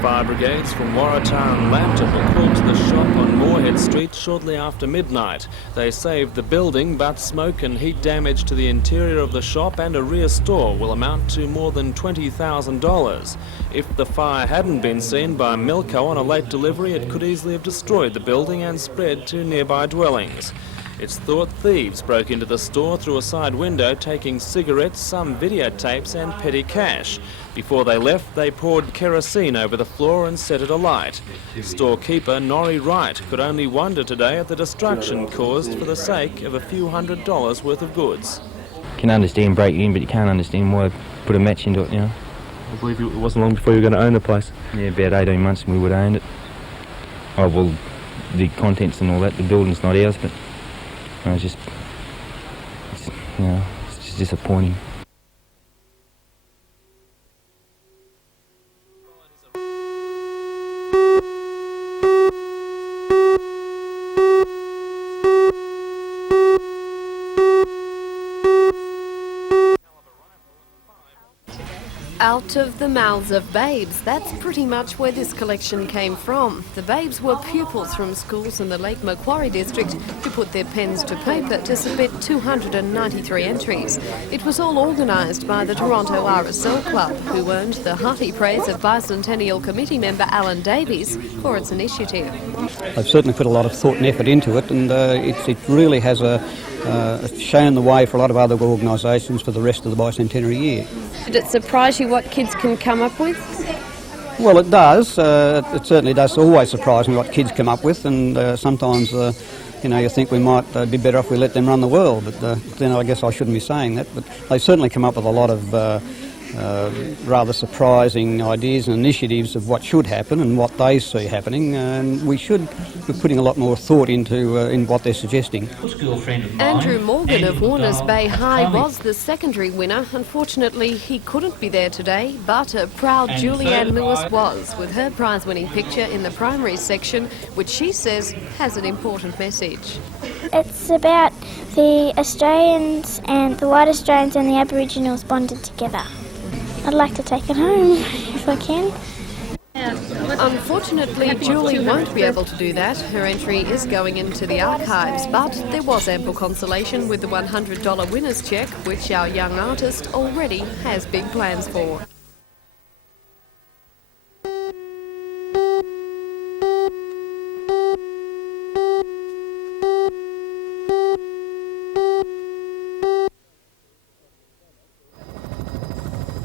Fire brigades from Waratah and Lambton were called to the shop on Moorhead Street shortly after midnight. They saved the building, but smoke and heat damage to the interior of the shop and a rear store will amount to more than $20,000. If the fire hadn't been seen by Milco on a late delivery, it could easily have destroyed the building and spread to nearby dwellings. It's thought thieves broke into the store through a side window, taking cigarettes, some videotapes and petty cash. Before they left, they poured kerosene over the floor and set it alight. Storekeeper Norrie Wright could only wonder today at the destruction caused for the sake of a few $100s worth of goods. You can understand breaking in, but you can't understand why I put a match into it, you know. I believe it wasn't long before you were going to own the place. Yeah, about 18 months and we would have owned it. Oh, well, the contents and all that, the building's not ours, but it's just disappointing. Out of the mouths of babes, that's pretty much where this collection came from. The babes were pupils from schools in the Lake Macquarie district who put their pens to paper to submit 293 entries. It was all organised by the Toronto RSL Club, who earned the hearty praise of Bicentennial committee member Alan Davies for its initiative. I've certainly put a lot of thought and effort into it, and it really has shown the way for a lot of other organisations for the rest of the bicentenary year. Did it surprise you what kids can come up with? Well, it does. It certainly does always surprise me what kids come up with, and sometimes, you think we might be better off if we let them run the world, but then I guess I shouldn't be saying that. But they certainly come up with a lot of rather surprising ideas and initiatives of what should happen and what they see happening, and we should be putting a lot more thought into in what they're suggesting. Andrew Morgan of Warners Bay High was the secondary winner. Unfortunately, he couldn't be there today, but a proud Julianne Lewis was, with her prize-winning picture in the primary section, which she says has an important message. It's about the Australians and the white Australians and the Aboriginals bonded together. I'd like to take it home if I can. Unfortunately, Julie won't be able to do that. Her entry is going into the archives, but there was ample consolation with the $100 winner's cheque, which our young artist already has big plans for.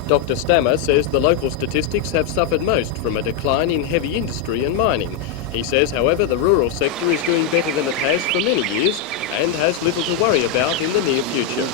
Dr Stammer says the local statistics have suffered most from a decline in heavy industry and mining. He says, however, the rural sector is doing better than it has for many years and has little to worry about in the near future.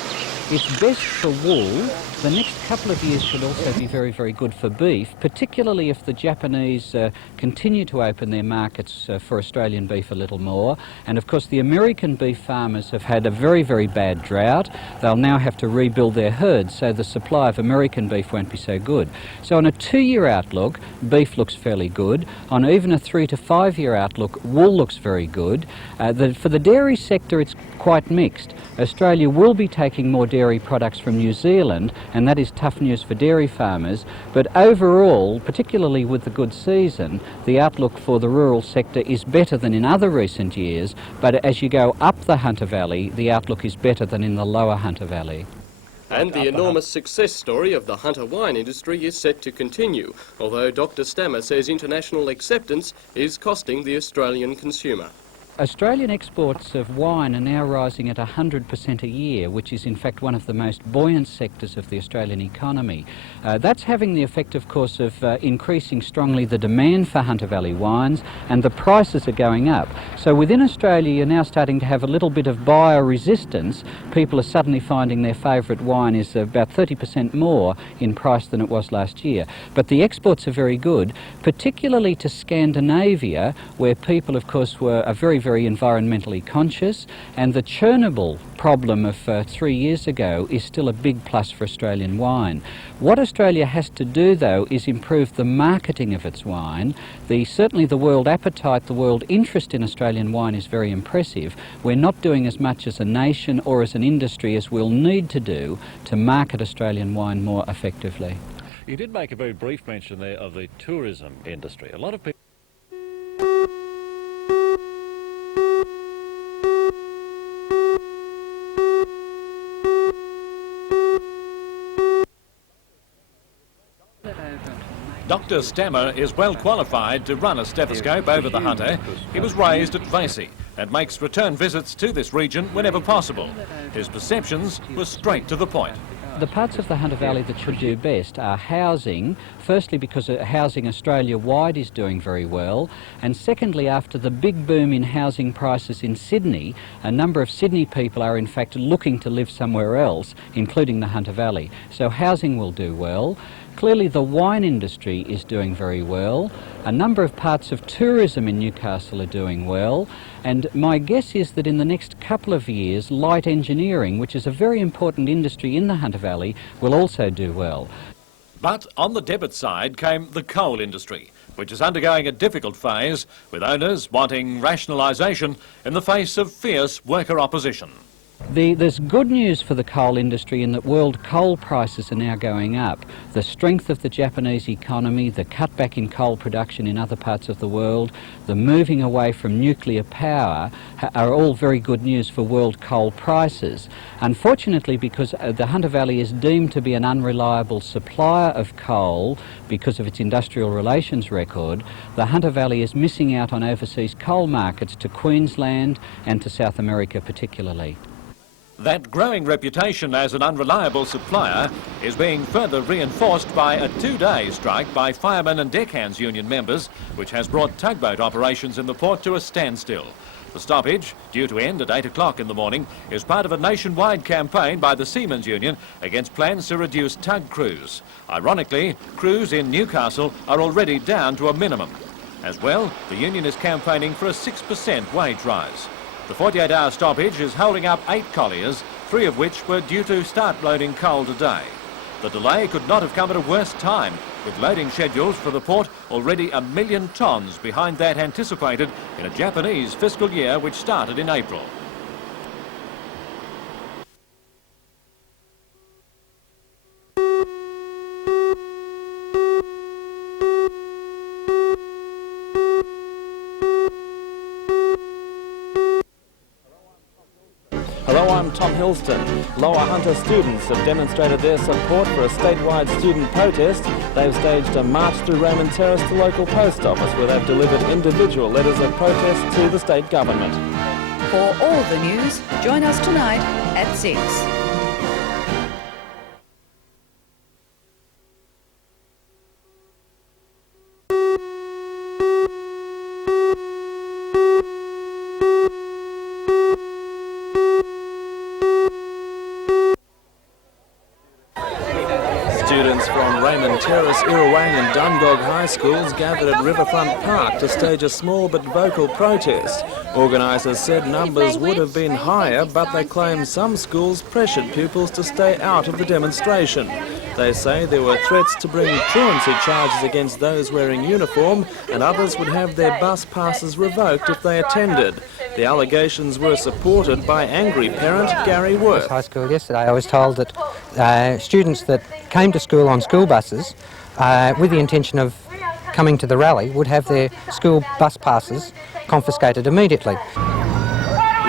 It's best for wool. The next couple of years should also be very, very good for beef, particularly if the Japanese continue to open their markets for Australian beef a little more. And of course the American beef farmers have had a very, very bad drought. They'll now have to rebuild their herds, so the supply of American beef won't be so good. So on a 2-year outlook, beef looks fairly good. On even a 3 to 5 year outlook, wool looks very good. For the dairy sector, it's quite mixed. Australia will be taking more dairy products from New Zealand, and that is tough news for dairy farmers, but overall, particularly with the good season, the outlook for the rural sector is better than in other recent years, but as you go up the Hunter Valley, the outlook is better than in the lower Hunter Valley. And the enormous success story of the Hunter wine industry is set to continue, although Dr Stammer says international acceptance is costing the Australian consumer. Australian exports of wine are now rising at 100% a year, which is in fact one of the most buoyant sectors of the Australian economy. That's having the effect, of course, of increasing strongly the demand for Hunter Valley wines, and the prices are going up. So within Australia, you're now starting to have a little bit of buyer resistance. People are suddenly finding their favourite wine is about 30% more in price than it was last year. But the exports are very good, particularly to Scandinavia, where people, of course, are very environmentally conscious, and the Chernobyl problem of 3 years ago is still a big plus for Australian wine. What Australia has to do, though, is improve the marketing of its wine. Certainly the world appetite, the world interest in Australian wine is very impressive. We're not doing as much as a nation or as an industry as we'll need to do to market Australian wine more effectively. You did make a very brief mention there of the tourism industry. A lot of people... Dr. Stammer is well qualified to run a stethoscope over the Hunter. He was raised at Vasey and makes return visits to this region whenever possible. His perceptions were straight to the point. The parts of the Hunter Valley that should do best are housing, firstly because housing Australia-wide is doing very well, and secondly after the big boom in housing prices in Sydney, a number of Sydney people are in fact looking to live somewhere else, including the Hunter Valley. So housing will do well. Clearly the wine industry is doing very well. A number of parts of tourism in Newcastle are doing well. And my guess is that in the next couple of years, light engineering, which is a very important industry in the Hunter Valley, will also do well. But on the debit side came the coal industry, which is undergoing a difficult phase, with owners wanting rationalisation in the face of fierce worker opposition. There's good news for the coal industry in that world coal prices are now going up. The strength of the Japanese economy, the cutback in coal production in other parts of the world, the moving away from nuclear power are all very good news for world coal prices. Unfortunately, because the Hunter Valley is deemed to be an unreliable supplier of coal because of its industrial relations record, the Hunter Valley is missing out on overseas coal markets to Queensland and to South America particularly. That growing reputation as an unreliable supplier is being further reinforced by a two-day strike by firemen and deckhands union members, which has brought tugboat operations in the port to a standstill. The stoppage, due to end at 8 o'clock in the morning, is part of a nationwide campaign by the Seamen's Union against plans to reduce tug crews. Ironically, crews in Newcastle are already down to a minimum. As well, the union is campaigning for a 6% wage rise. The 48-hour stoppage is holding up 8 colliers, 3 of which were due to start loading coal today. The delay could not have come at a worse time, with loading schedules for the port already 1 million tonnes behind that anticipated in a Japanese fiscal year which started in April. I'm Tom Hilston. Lower Hunter students have demonstrated their support for a statewide student protest. They've staged a march through Raymond Terrace to the local post office where they've delivered individual letters of protest to the state government. For all the news, join us tonight at 6. Students from Raymond Terrace, Irrawang and Dundog High Schools gathered at Riverfront Park to stage a small but vocal protest. Organisers said numbers would have been higher, but they claim some schools pressured pupils to stay out of the demonstration. They say there were threats to bring truancy charges against those wearing uniform, and others would have their bus passes revoked if they attended. The allegations were supported by angry parent Gary Worth. High school yesterday, I was told that students that came to school on school buses with the intention of coming to the rally would have their school bus passes confiscated immediately.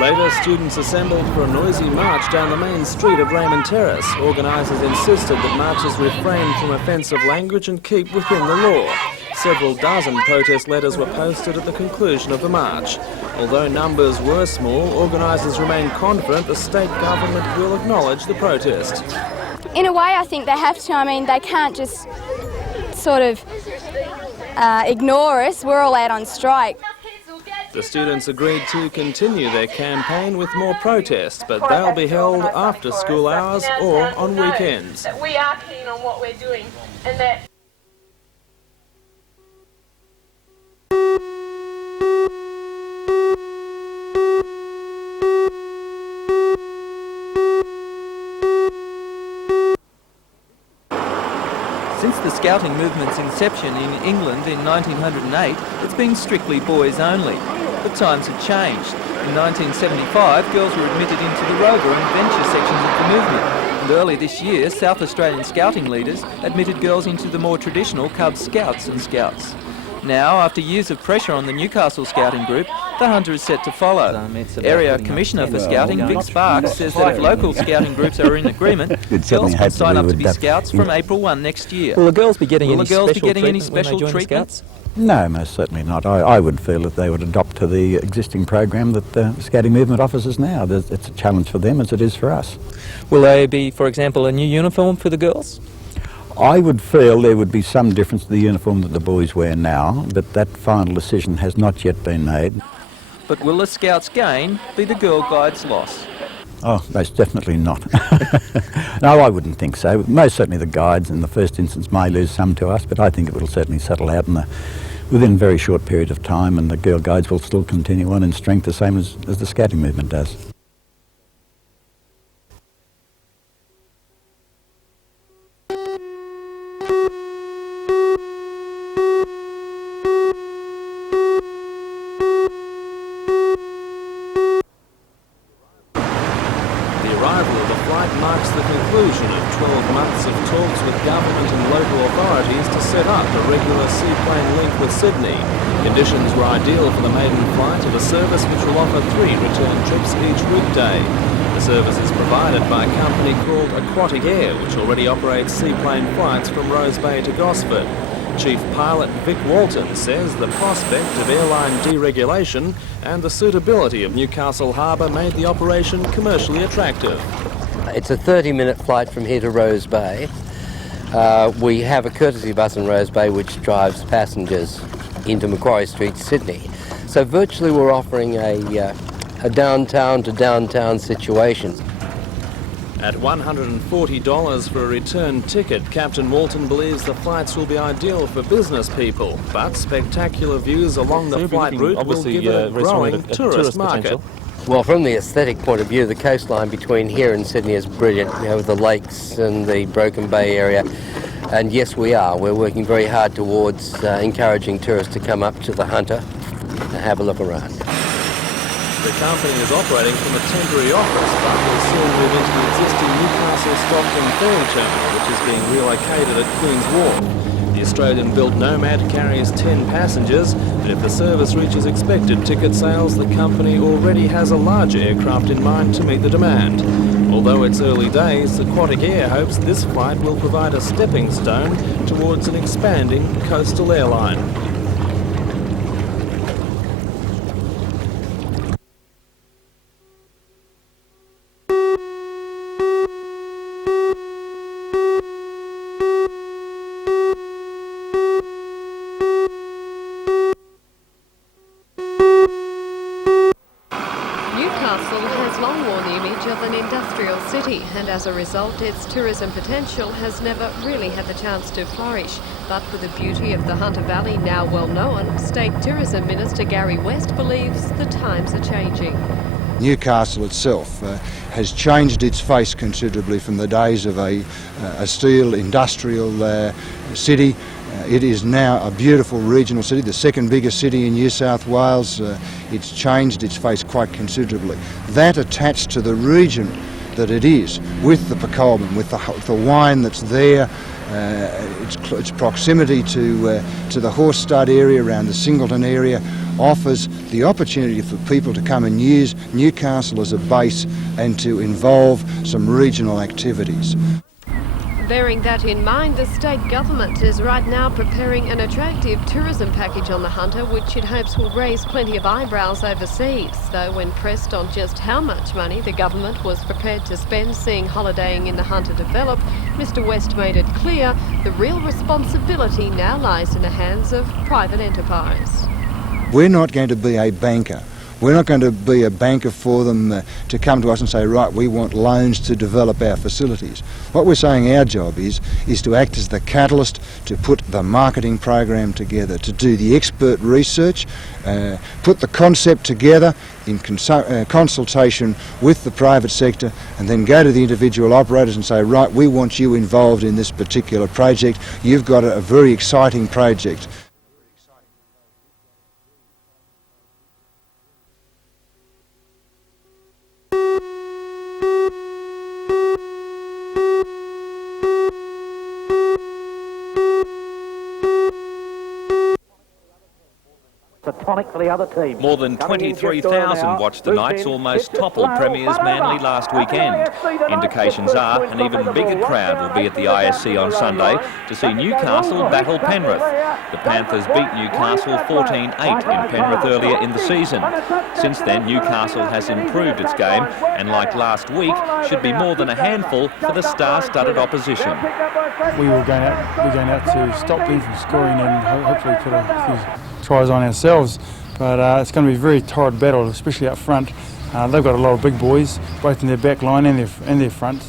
Later, students assembled for a noisy march down the main street of Raymond Terrace. Organisers insisted that marchers refrain from offensive language and keep within the law. Several dozen protest letters were posted at the conclusion of the march. Although numbers were small, organisers remain confident the state government will acknowledge the protest. In a way, I think they have to. I mean, they can't just sort of ignore us. We're all out on strike. The students agreed to continue their campaign with more protests, but they'll be held after school hours or on weekends. We are keen on what we're doing, and that Since the Scouting movement's inception in England in 1908, it's been strictly boys only. But times have changed. In 1975, girls were admitted into the Rover and Venture sections of the movement. And early this year, South Australian scouting leaders admitted girls into the more traditional Cub Scouts and Scouts. Now, after years of pressure on the Newcastle scouting group, the hunter is set to follow. Area Commissioner for Scouting, Vic Sparks, says that if local scouting groups are in agreement, girls can sign up to be scouts from April 1 next year. Will the girls be getting any special treatment? No, most certainly not. I would feel that they would adopt to the existing program that the Scouting Movement offers us now. It's a challenge for them as it is for us. Will there be, for example, a new uniform for the girls? I would feel there would be some difference to the uniform that the boys wear now, but that final decision has not yet been made. But will the Scouts' gain be the Girl Guides' loss? Oh, most definitely not. No, I wouldn't think so. Most certainly the guides in the first instance may lose some to us, but I think it will certainly settle out within a very short period of time, and the Girl Guides will still continue on in strength the same as the Scouting Movement does. Marks the conclusion of 12 months of talks with government and local authorities to set up a regular seaplane link with Sydney. Conditions were ideal for the maiden flight of a service which will offer 3 return trips each weekday. The service is provided by a company called Party-Goer, which already operates seaplane flights from Rose Bay to Gosford. Chief Pilot Vic Walton says the prospect of airline deregulation and the suitability of Newcastle Harbour made the operation commercially attractive. It's a 30-minute flight from here to Rose Bay. We have a courtesy bus in Rose Bay which drives passengers into Macquarie Street, Sydney. So virtually we're offering a downtown to downtown situation. At $140 for a return ticket, Captain Walton believes the flights will be ideal for business people, but spectacular views along the flight route will give it a growing tourist market. Well, from the aesthetic point of view, the coastline between here and Sydney is brilliant, with the lakes and the Broken Bay area. And yes, we are. We're working very hard towards encouraging tourists to come up to the Hunter and have a look around. The company is operating from a temporary office, but will soon move into the existing Newcastle Stockton ferry terminal, which is being relocated at Queen's Wharf. The Australian-built Nomad carries 10 passengers, but if the service reaches expected ticket sales, the company already has a larger aircraft in mind to meet the demand. Although it's early days, the Party-Goer hopes this flight will provide a stepping stone towards an expanding coastal airline. Newcastle has long worn the image of an industrial city, and as a result its tourism potential has never really had the chance to flourish. But with the beauty of the Hunter Valley now well known, State Tourism Minister Gary West believes the times are changing. Newcastle itself has changed its face considerably from the days of a steel industrial city. It is now a beautiful regional city, the second biggest city in New South Wales. It's changed its face quite considerably. That attached to the region that it is, with the Party-Goer, with the wine that's there, its proximity to the horse stud area around the Singleton area, offers the opportunity for people to come and use Newcastle as a base and to involve some regional activities. Bearing that in mind, the state government is right now preparing an attractive tourism package on the Hunter, which it hopes will raise plenty of eyebrows overseas. Though when pressed on just how much money the government was prepared to spend seeing holidaying in the Hunter develop, Mr West made it clear the real responsibility now lies in the hands of private enterprise. We're not going to be a banker. We're not going to be a banker for them to come to us and say, right, we want loans to develop our facilities. What we're saying our job is to act as the catalyst to put the marketing program together, to do the expert research, put the concept together in consultation with the private sector, and then go to the individual operators and say, right, we want you involved in this particular project. You've got a very exciting project. a tonic for the other team. More than 23,000 watched the Knights almost topple Premiers Manly last weekend. Indications are an even bigger crowd will be at the ISC on Sunday to see Newcastle battle Penrith. The Panthers beat Newcastle 14-8 in Penrith earlier in the season. Since then, Newcastle has improved its game and, like last week, should be more than a handful for the star-studded opposition. We're going out to stop them from scoring and hopefully put a few tries on ourselves. But it's going to be a very torrid battle, especially up front. They've got a lot of big boys, both in their back line and their front.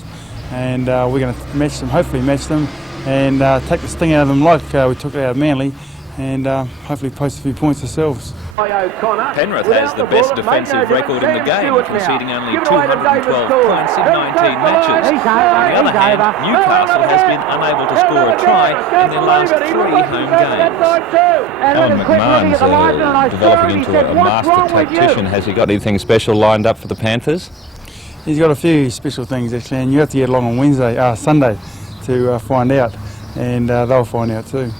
And we're going to match them, hopefully match them, and take the sting out of them like we took it out of Manly, and hopefully post a few points ourselves. Penrith has the best defensive record in the game, conceding only 212 points in 19 matches. On the other hand, Newcastle has been unable to score a try in their last 3 home games. Alan McMahon's developing into a master tactician. Has he got anything special lined up for the Panthers? He's got a few special things actually, and you have to get along on Sunday to find out, and they'll find out too.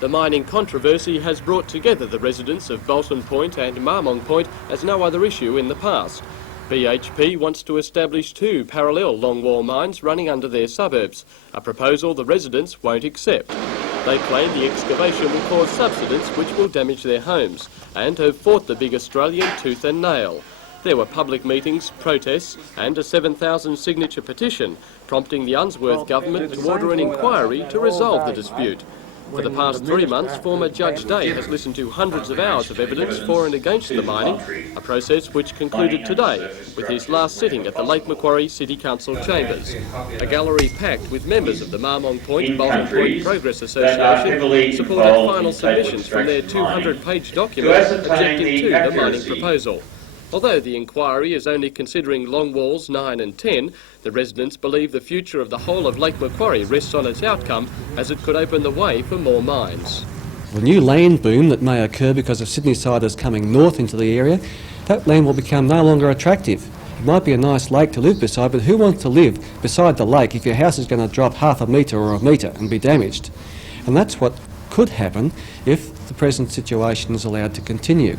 The mining controversy has brought together the residents of Bolton Point and Marmong Point as no other issue in the past. BHP wants to establish 2 parallel longwall mines running under their suburbs, a proposal the residents won't accept. They claim the excavation will cause subsidence which will damage their homes, and have fought the big Australian tooth and nail. There were public meetings, protests and a 7,000 signature petition prompting the Unsworth government to order an inquiry to resolve the dispute. For the past 3 months, former Judge Day has listened to hundreds of hours of evidence for and against the mining, a process which concluded today with his last sitting at the Lake Macquarie City Council chambers. A gallery packed with members of the Marmong Point Bolton Point Progress Association supported final submissions from their 200-page document objecting to the mining proposal. Although the inquiry is only considering longwalls 9 and 10, the residents believe the future of the whole of Lake Macquarie rests on its outcome, as it could open the way for more mines. The new land boom that may occur because of Sydney-siders coming north into the area, that land will become no longer attractive. It might be a nice lake to live beside, but who wants to live beside the lake if your house is going to drop half a metre or a metre and be damaged? And that's what could happen if the present situation is allowed to continue.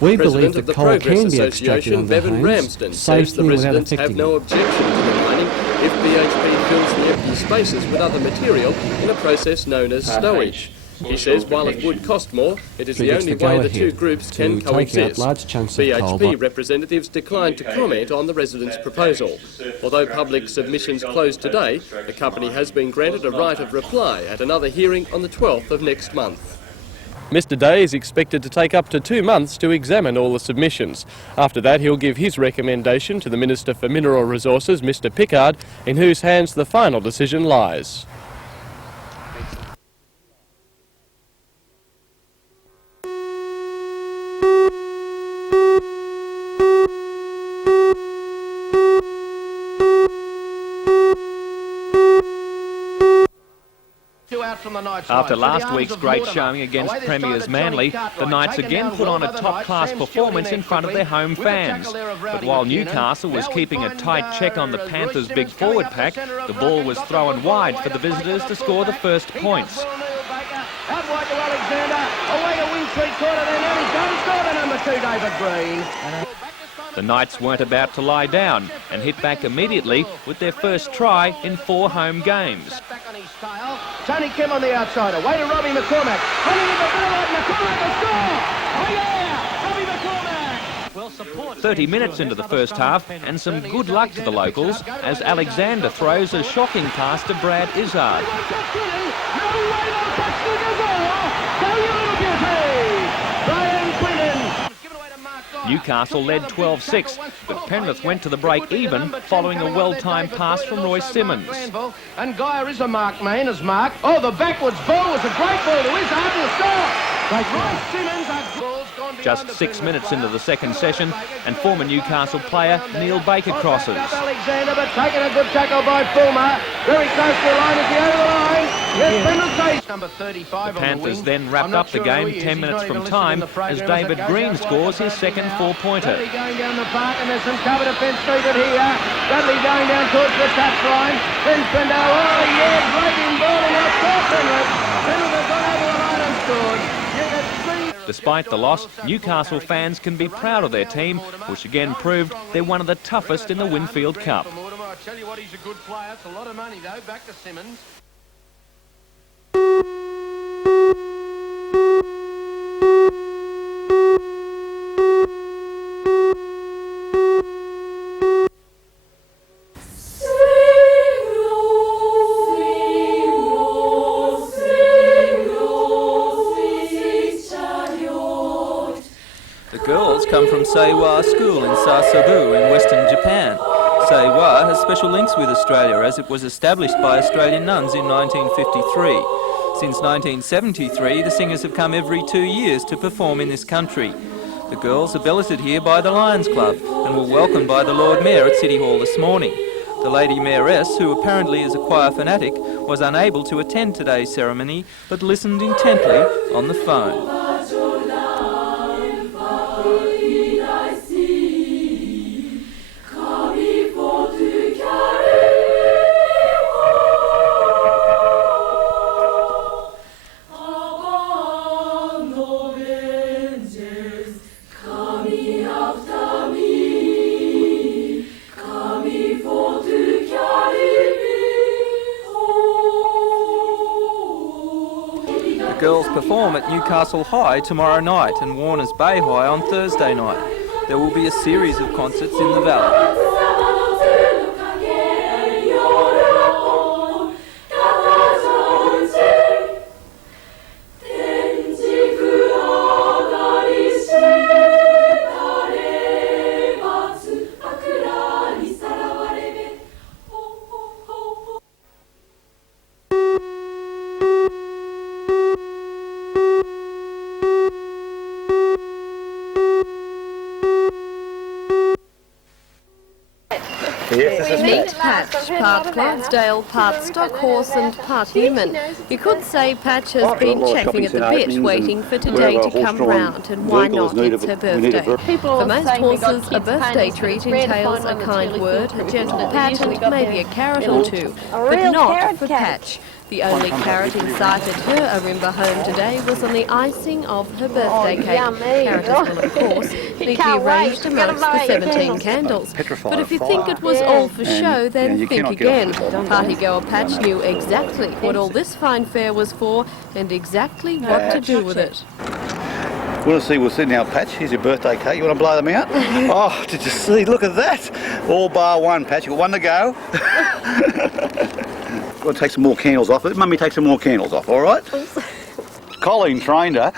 We believe that coal can be extracted under homes safely without affecting no objection to the mining if BHP fills the empty spaces with other material in a process known as stowage. He says while it would cost more, it is the only way the 2 groups can coexist. BHP representatives declined to comment on the residents' proposal. Although public submissions closed today, the company has been granted a right of reply at another hearing on the 12th of next month. Mr Day is expected to take up to 2 months to examine all the submissions. After that, he'll give his recommendation to the Minister for Mineral Resources, Mr Pickard, in whose hands the final decision lies. After last week's great showing against Premiers Manly, the Knights again put on a top-class performance in front of their home fans. But while Newcastle was keeping a tight check on the Panthers' big forward pack, the ball was thrown wide for the visitors to score the first points. Out wide to Alexander, away to wing 3/4, then out he goes, score the number 2, David Green. The Knights weren't about to lie down and hit back immediately with their first try in 4 home games. Tony Kim on the outside, away to Robbie McCormack. Running in the middle, McCormack will score! Oh yeah! Robbie McCormack! 30 minutes into the first half, and some good luck to the locals as Alexander throws a shocking pass to Brad Izzard. Newcastle led 12-6, but Penrith went to the break even following a well-timed pass from Roy Simmons. And Geyer is a mark man as Mark. Oh, the backwards ball was a great ball to Izzard and a score. Roy Simmons. Just 6 minutes into the second session, and former Newcastle player Neil Baker crosses. Alexander, but taking a good tackle by Fulmer. Very close to the line as he over the line. Yes, Penrith takes number 35 The on the Panthers wing. then I'm wrapped not up the sure game who he is. 10 He's minutes not from even listening time in the program. as He must David have Green goes out scores wide his for second now. four-pointer. Dudley going down the park, and there's some cover defence needed here. Dudley going down towards the touchline. Then Spindale. Oh, yeah, great in ball and outscored Penrith. Penrith have gone over the line and scored. Despite the loss, Newcastle fans can be proud of their team, which again proved they're one of the toughest in the Winfield Cup. I tell you what, he's a good player. It's a lot of money, though. Back to Simmons. The girls come from Seiwa School in Sasebo in western Japan. Seiwa has special links with Australia as it was established by Australian nuns in 1953. Since 1973, the singers have come every 2 years to perform in this country. The girls are billeted here by the Lions Club and were welcomed by the Lord Mayor at City Hall this morning. The Lady Mayoress, who apparently is a choir fanatic, was unable to attend today's ceremony but listened intently on the phone. Girls perform at Newcastle High tomorrow night and Warners Bay High on Thursday night. There will be a series of concerts in the valley. Meat Patch, part Clydesdale, part Stockhorse and part human. You could say Patch has been chafing at the bit, waiting for today to come round, and why not? It's her birthday. For most horses, a birthday treat entails a kind word, a gentle pat and maybe a carrot or two, but not for Patch. The only carrot in sight at her Arimba home today was on the icing of her birthday cake. Carrot is one, of course, neatly arranged amongst the 17 candles. But if you think it was all for show, then think again. Party-Goer Patch knew exactly what all this fine fare was for and exactly what to do with it. Want to see what's in our Patch? Here's your birthday cake. You want to blow them out? Oh, did you see? Look at that. All bar one, Patch. You've got one to go. Got to take some more candles off. Let Mummy take some more candles off, all right? Colleen trained her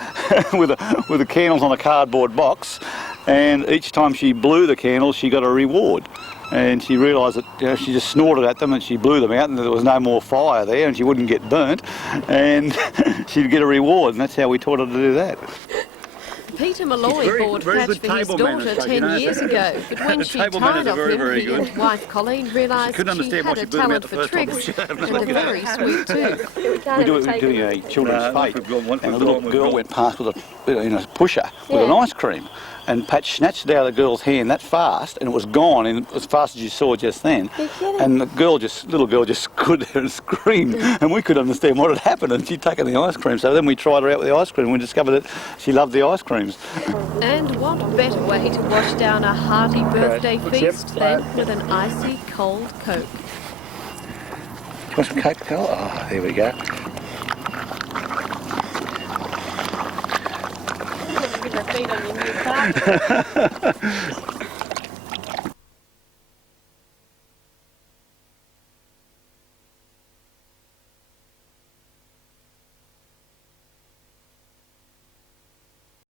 with the candles on a cardboard box, and each time she blew the candles, she got a reward. And she realised that she just snorted at them and she blew them out, and there was no more fire there, and she wouldn't get burnt, and she'd get a reward. And that's how we taught her to do that. Peter Malloy bought Patch for his daughter 10 years ago, but when she tired of him, he and wife Colleen realised she had a talent for tricks and a very sweet tooth. We were doing a children's fete, and a little girl went past with a pusher with an ice cream. And Patch snatched it out of the girl's hand that fast, and it was gone, and as fast as you saw just then. And the little girl just stood there and screamed, and we couldn't understand what had happened, and she'd taken the ice cream. So then we tried her out with the ice cream, and we discovered that she loved the ice creams. And what better way to wash down a hearty birthday feast than with an icy cold Coke? Do you want some Coca-Cola? Oh, there we go. Feet on your new carpet.